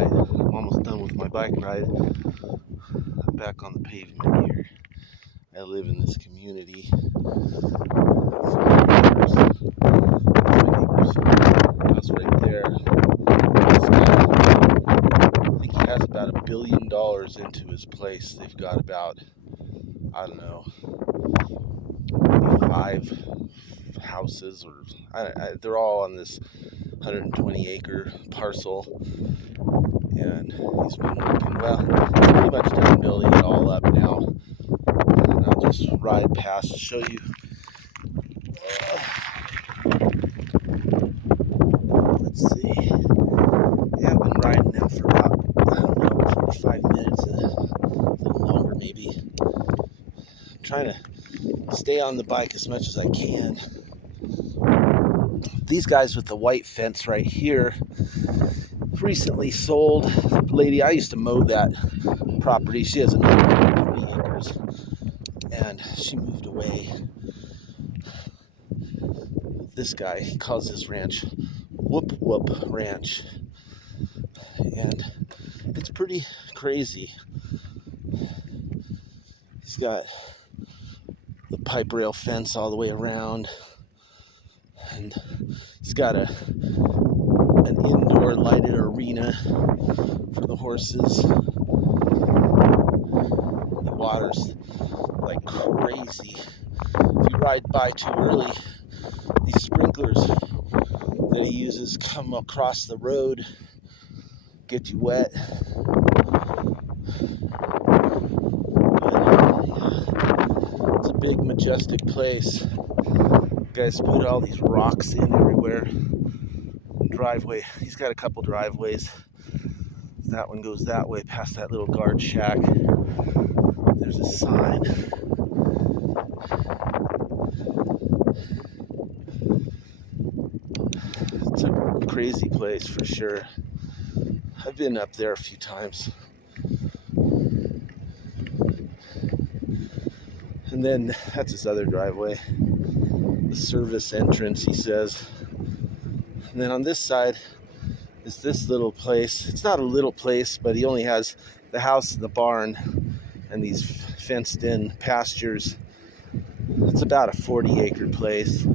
ride. I'm almost done with my bike ride. I'm back on the pavement here. I live in this community. House right there. I think he has about $1 billion into his place. They've got about, I don't know, maybe 5 houses, or they're all on this 120-acre parcel, and he's been working well. He's pretty much done building it all up now, and I'll just ride past to show you. Let's see. Yeah, I've been riding now for about, I don't know, 45 minutes, a little longer maybe. I'm trying to stay on the bike as much as I can. These guys with the white fence right here recently sold. The lady, I used to mow that property. She has another 120 acres, and she moved away. This guy, he calls his ranch Whoop Whoop Ranch, and it's pretty crazy. He's got the pipe rail fence all the way around, and he's got an indoor lighted arena for the horses. The water's like crazy. If you ride by too early, these sprinklers that he uses come across the road, get you wet. It's a big, majestic place. Guys put all these rocks in everywhere. Driveway, he's got a couple driveways. That one goes that way past that little guard shack. There's a sign. It's a crazy place for sure. I've been up there a few times. And then that's his other driveway. The service entrance, he says. And then on this side is this little place. It's not a little place, but he only has the house and the barn and these fenced-in pastures. It's about a 40-acre place.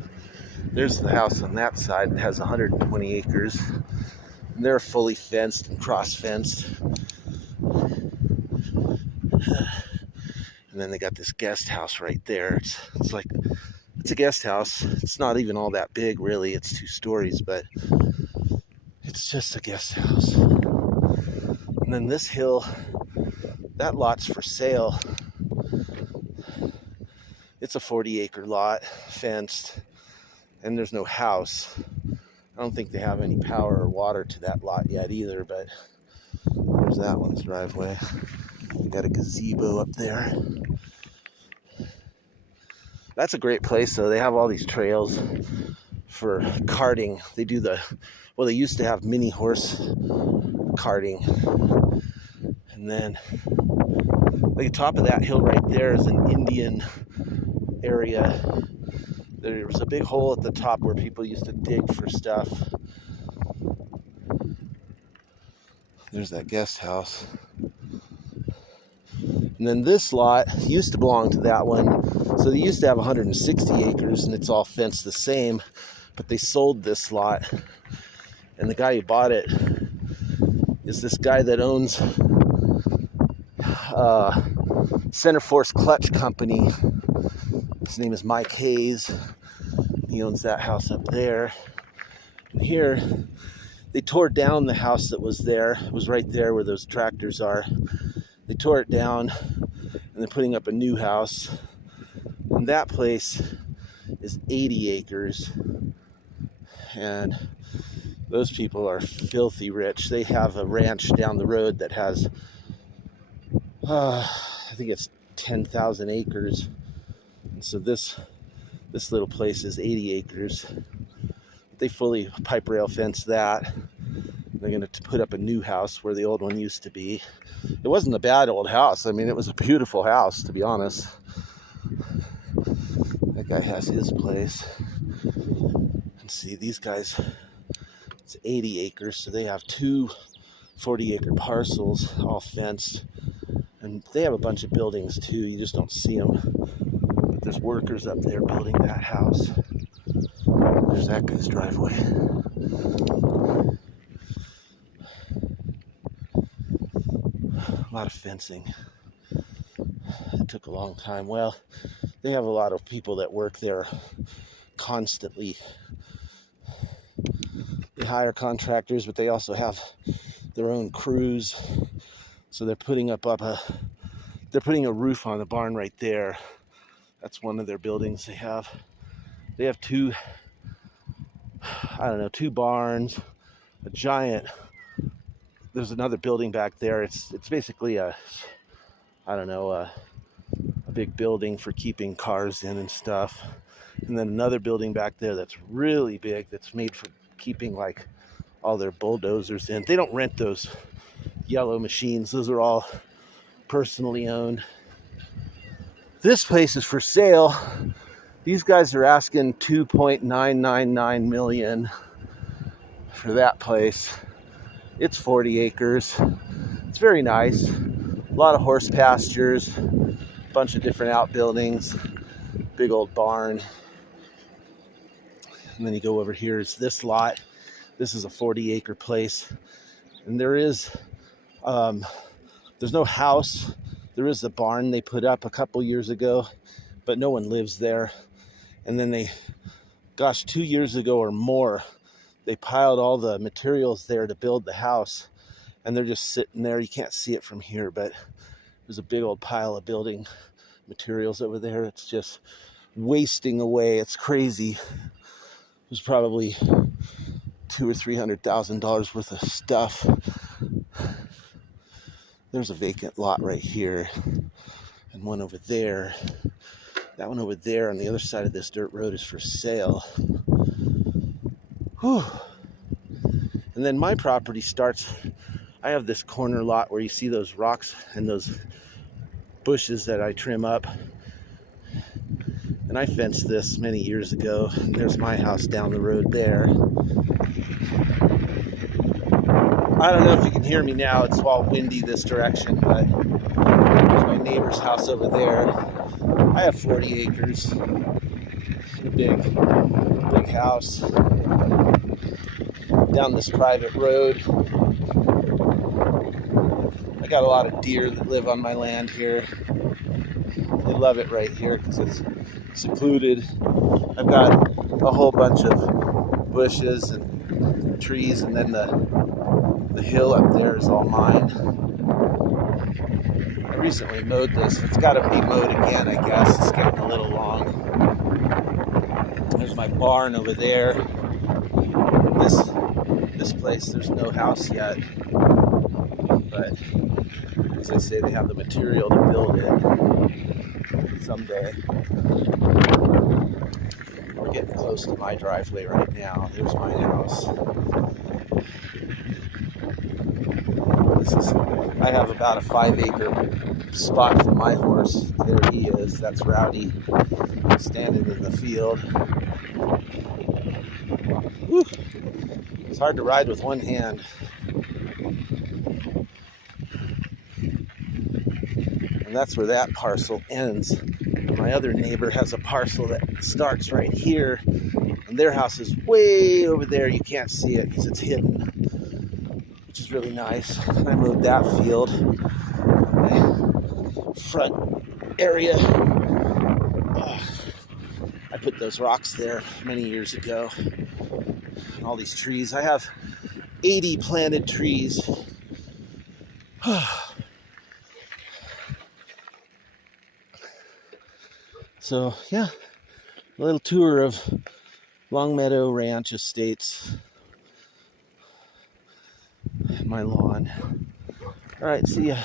There's the house on that side that has 120 acres. And they're fully fenced and cross-fenced. And then they got this guest house right there. It's like, it's a guest house. It's not even all that big, really. It's 2 stories, but it's just a guest house. And then this hill, that lot's for sale. It's a 40-acre lot, fenced, and there's no house. I don't think they have any power or water to that lot yet either, but there's that one's driveway. They got a gazebo up there. That's a great place, though. They have all these trails for karting. They do they used to have mini horse karting. And then the top of that hill right there is an Indian area. There was a big hole at the top where people used to dig for stuff. There's that guest house. And then this lot used to belong to that one. So they used to have 160 acres, and it's all fenced the same. But they sold this lot. And the guy who bought it is this guy that owns Center Force Clutch Company. His name is Mike Hayes. He owns that house up there. And here, they tore down the house that was there. It was right there where those tractors are. They tore it down, and they're putting up a new house. And that place is 80 acres. And those people are filthy rich. They have a ranch down the road that has, I think it's 10,000 acres. And so this little place is 80 acres. They fully pipe rail fence that. They're going to put up a new house where the old one used to be. It wasn't a bad old house. I mean, it was a beautiful house, to be honest. That guy has his place. And see, these guys, it's 80 acres, so they have two 40-acre parcels, all fenced. And they have a bunch of buildings too, you just don't see them. But there's workers up there building that house. There's that guy's driveway. A lot of fencing. It took a long time. Well, they have a lot of people that work there constantly. They hire contractors, but they also have their own crews. So they're putting a roof on the barn right there. That's one of their buildings they have. They have two barns, a giant. There's another building back there. It's basically a big building for keeping cars in and stuff. And then another building back there that's really big, that's made for keeping like all their bulldozers in. They don't rent those yellow machines. Those are all personally owned. This place is for sale. These guys are asking $2.999 million for that place. It's 40 acres. It's very nice. A lot of horse pastures, a bunch of different outbuildings, big old barn. And then you go over here, it's this lot. This is a 40-acre place. And there's no house. There is a barn they put up a couple years ago, but no one lives there. And then 2 years ago or more, they piled all the materials there to build the house. And they're just sitting there. You can't see it from here, but there's a big old pile of building materials over there. It's just wasting away. It's crazy. There's probably $200,000 or $300,000 worth of stuff. There's a vacant lot right here, and one over there. That one over there on the other side of this dirt road is for sale. Whew. And then my property starts. I have this corner lot where you see those rocks and those bushes that I trim up. And I fenced this many years ago. And there's my house down the road there. I don't know if you can hear me now. It's all windy this direction, but there's my neighbor's house over there. I have 40 acres. A big house. Down this private road. I got a lot of deer that live on my land here. They love it right here because it's secluded. I've got a whole bunch of bushes and trees, and then the hill up there is all mine. I recently mowed this. It's got to be mowed again, I guess. It's getting a little long. There's my barn over there. This place, there's no house yet. But as I say, they have the material to build it someday. We're getting close to my driveway right now. There's my house. I have about a 5-acre spot for my horse. There he is. That's Rowdy, standing in the field. Whew. It's hard to ride with one hand. And that's where that parcel ends. My other neighbor has a parcel that starts right here, and their house is way over there. You can't see it because it's hidden, which is really nice. And I mowed that field, my front area. I put those rocks there many years ago. And all these trees. I have 80 planted trees. So, yeah, a little tour of Longmeadow Ranch Estates and my lawn. All right, see ya.